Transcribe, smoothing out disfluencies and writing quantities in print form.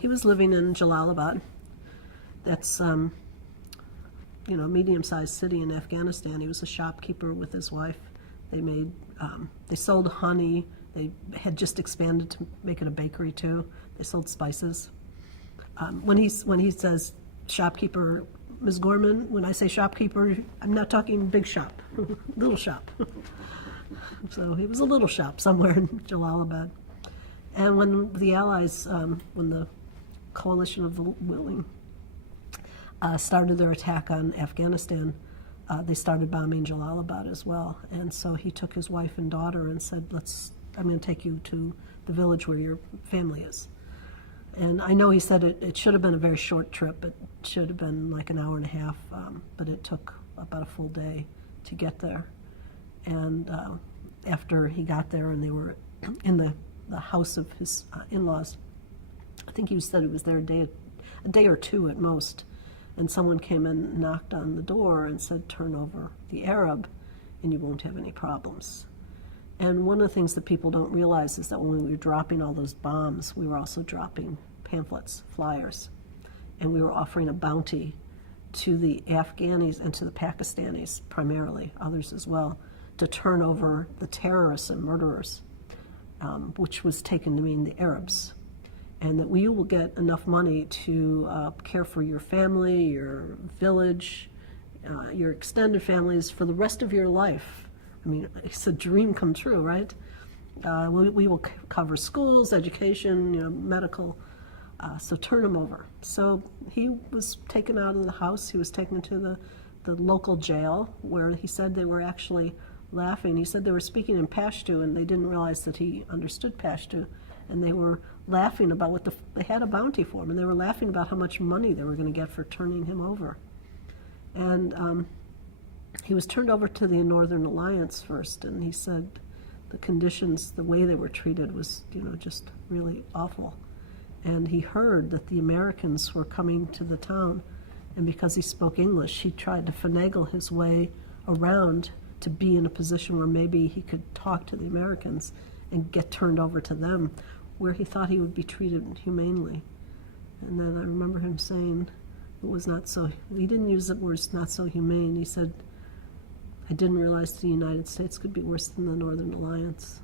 He was living in Jalalabad. That's a medium-sized city in Afghanistan. He was a shopkeeper with his wife. They sold honey. They had just expanded to make it a bakery too. They sold spices. When he says shopkeeper, Ms. Gorman, when I say shopkeeper, I'm not talking big shop, little shop. So he was a little shop somewhere in Jalalabad. And when the Allies, when the coalition of the willing started their attack on Afghanistan, they started bombing Jalalabad as well. And so he took his wife and daughter and said, I'm going to take you to the village where your family is. And I know he said it should have been a very short trip. It should have been like an hour and a half, but it took about a full day to get there. And after he got there and they were in the house of his in-laws, I think he said it was there a day or two at most, and someone came and knocked on the door and said, turn over the Arab and you won't have any problems. And one of the things that people don't realize is that when we were dropping all those bombs, we were also dropping pamphlets, flyers, and we were offering a bounty to the Afghanis and to the Pakistanis primarily, others as well, to turn over the terrorists and murderers, which was taken to mean the Arabs, and that we will get enough money to care for your family, your village, your extended families for the rest of your life. I mean, it's a dream come true, right? We will cover schools, education, medical, so turn him over. So he was taken out of the house. He was taken to the local jail where he said they were actually laughing. He said they were speaking in Pashto and they didn't realize that he understood Pashto, and they were laughing about they had a bounty for him, and they were laughing about how much money they were going to get for turning him over. And he was turned over to the Northern Alliance first, and he said the conditions, the way they were treated was, just really awful. And he heard that the Americans were coming to the town, and because he spoke English, he tried to finagle his way around to be in a position where maybe he could talk to the Americans and get turned over to them, where he thought he would be treated humanely. And then I remember him saying it was not so, he didn't use the words not so humane. He said, I didn't realize the United States could be worse than the Northern Alliance.